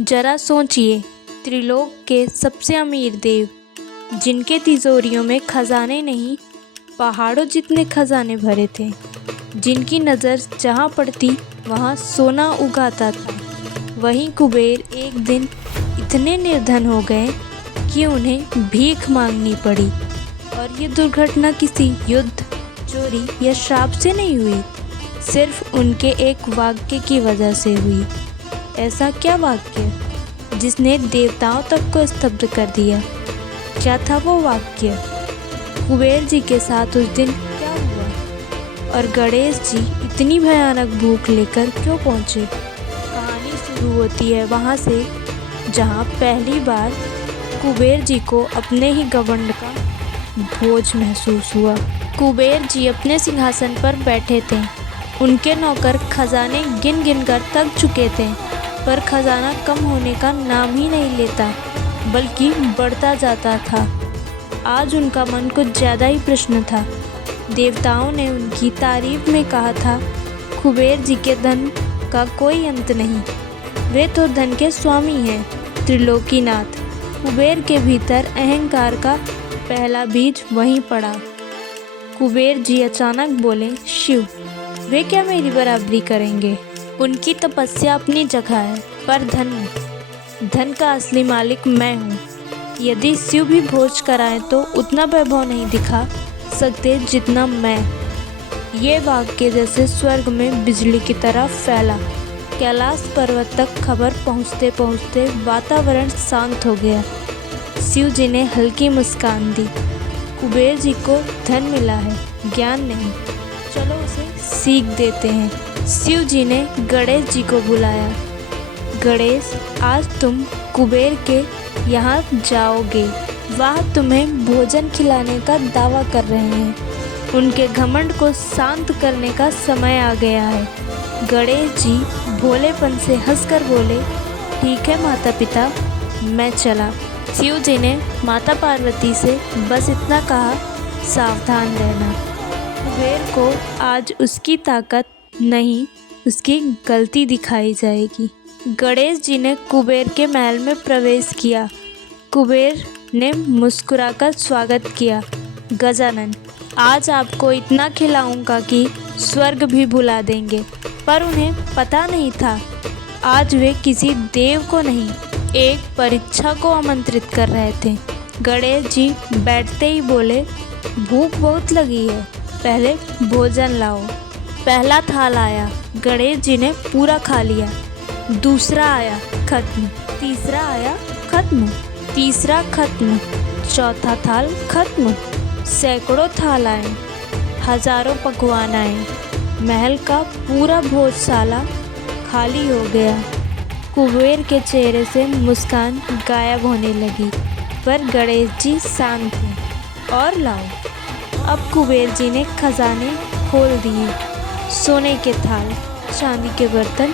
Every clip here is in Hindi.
जरा सोचिए, त्रिलोक के सबसे अमीर देव, जिनके तिजोरियों में खजाने नहीं, पहाड़ों जितने खजाने भरे थे, जिनकी नज़र जहाँ पड़ती वहाँ सोना उगाता था, वहीं कुबेर एक दिन इतने निर्धन हो गए कि उन्हें भीख मांगनी पड़ी। और ये दुर्घटना किसी युद्ध, चोरी या श्राप से नहीं हुई, सिर्फ उनके एक वाक्य की वजह से हुई। ऐसा क्या वाक्य जिसने देवताओं तक को स्तब्ध कर दिया? क्या था वो वाक्य? कुबेर जी के साथ उस दिन क्या हुआ? और गणेश जी इतनी भयानक भूख लेकर क्यों पहुँचे? कहानी शुरू होती है वहाँ से जहाँ पहली बार कुबेर जी को अपने ही घमंड का बोझ महसूस हुआ। कुबेर जी अपने सिंहासन पर बैठे थे। उनके नौकर खजाने गिन गिन कर थक चुके थे, पर खजाना कम होने का नाम ही नहीं लेता, बल्कि बढ़ता जाता था। आज उनका मन कुछ ज़्यादा ही प्रसन्न था। देवताओं ने उनकी तारीफ में कहा था, कुबेर जी के धन का कोई अंत नहीं, वे तो धन के स्वामी हैं, त्रिलोकीनाथ। कुबेर के भीतर अहंकार का पहला बीज वहीं पड़ा। कुबेर जी अचानक बोले, शिव, वे क्या मेरी बराबरी करेंगे? उनकी तपस्या अपनी जगह है, पर धन का असली मालिक मैं हूँ। यदि शिव भी भोज कराएं तो उतना वैभव नहीं दिखा सकते जितना मैं। ये वाक्य जैसे स्वर्ग में बिजली की तरह फैला। कैलाश पर्वत तक खबर पहुँचते पहुँचते वातावरण शांत हो गया। शिव जी ने हल्की मुस्कान दी। कुबेर जी को धन मिला है, ज्ञान नहीं, चलो उसे सीख देते हैं। शिव जी ने गणेश जी को बुलाया। गणेश, आज तुम कुबेर के यहाँ जाओगे, वह तुम्हें भोजन खिलाने का दावा कर रहे हैं। उनके घमंड को शांत करने का समय आ गया है। गणेश जी भोलेपन से हंसकर बोले, ठीक है माता पिता, मैं चला। शिव जी ने माता पार्वती से बस इतना कहा, सावधान रहना। कुबेर को आज उसकी ताकत नहीं, उसकी गलती दिखाई जाएगी। गणेश जी ने कुबेर के महल में प्रवेश किया। कुबेर ने मुस्कुराकर स्वागत किया। गजानन, आज आपको इतना खिलाऊंगा कि स्वर्ग भी भुला देंगे। पर उन्हें पता नहीं था, आज वे किसी देव को नहीं, एक परीक्षा को आमंत्रित कर रहे थे। गणेश जी बैठते ही बोले, भूख बहुत लगी है, पहले भोजन लाओ। पहला थाल आया, गणेश जी ने पूरा खा लिया। दूसरा आया, खत्म। तीसरा आया, खत्म। तीसरा खत्म। चौथा थाल खत्म। सैकड़ों थाल आए, हजारों पकवान आए। महल का पूरा भोजशाला खाली हो गया। कुबेर के चेहरे से मुस्कान गायब होने लगी, पर गणेश जी शांत थे। और लाओ। अब कुबेर जी ने खजाने खोल दिए। सोने के थाल, चांदी के बर्तन,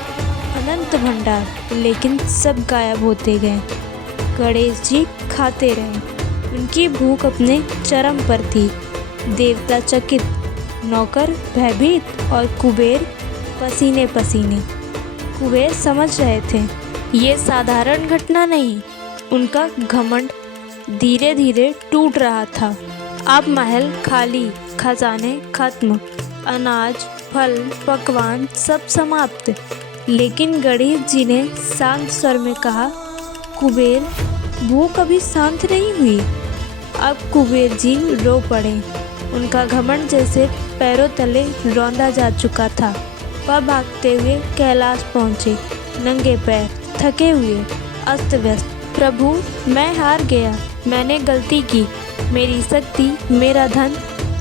अनंत भंडार, लेकिन सब गायब होते गए। गणेश जी खाते रहे। उनकी भूख अपने चरम पर थी। देवता चकित, नौकर भयभीत और कुबेर पसीने पसीने। कुबेर समझ रहे थे, ये साधारण घटना नहीं। उनका घमंड धीरे धीरे टूट रहा था। अब महल खाली, खजाने खत्म, अनाज, फल, पकवान सब समाप्त। लेकिन गणेश जी ने शांत स्वर में कहा, कुबेर, भूख अभी शांत नहीं हुई। अब कुबेर जी रो पड़े। उनका घमंड जैसे पैरों तले रौंदा जा चुका था। वह भागते हुए कैलाश पहुँचे, नंगे पैर, थके हुए, अस्त व्यस्त। प्रभु, मैं हार गया, मैंने गलती की, मेरी शक्ति, मेरा धन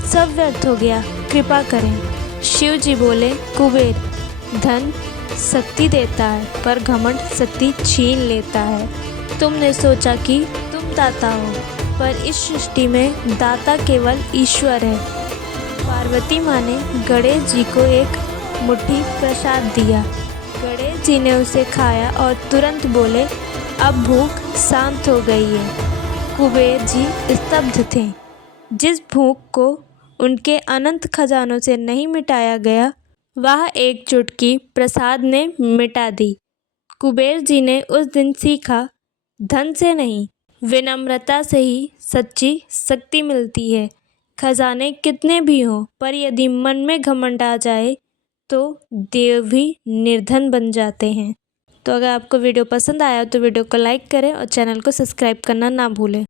सब व्यर्थ हो गया, कृपा करें। शिव जी बोले, कुबेर, धन शक्ति देता है, पर घमंड शक्ति छीन लेता है। तुमने सोचा कि तुम दाता हो, पर इस सृष्टि में दाता केवल ईश्वर है। पार्वती माँ ने गणेश जी को एक मुट्ठी प्रसाद दिया। गणेश जी ने उसे खाया और तुरंत बोले, अब भूख शांत हो गई है। कुबेर जी स्तब्ध थे। जिस भूख को उनके अनंत खजानों से नहीं मिटाया गया, वह एक चुटकी प्रसाद ने मिटा दी। कुबेर जी ने उस दिन सीखा, धन से नहीं विनम्रता से ही सच्ची शक्ति मिलती है। खजाने कितने भी हों, पर यदि मन में घमंड आ जाए तो देव भी निर्धन बन जाते हैं। तो अगर आपको वीडियो पसंद आया तो वीडियो को लाइक करें और चैनल को सब्सक्राइब करना ना भूलें।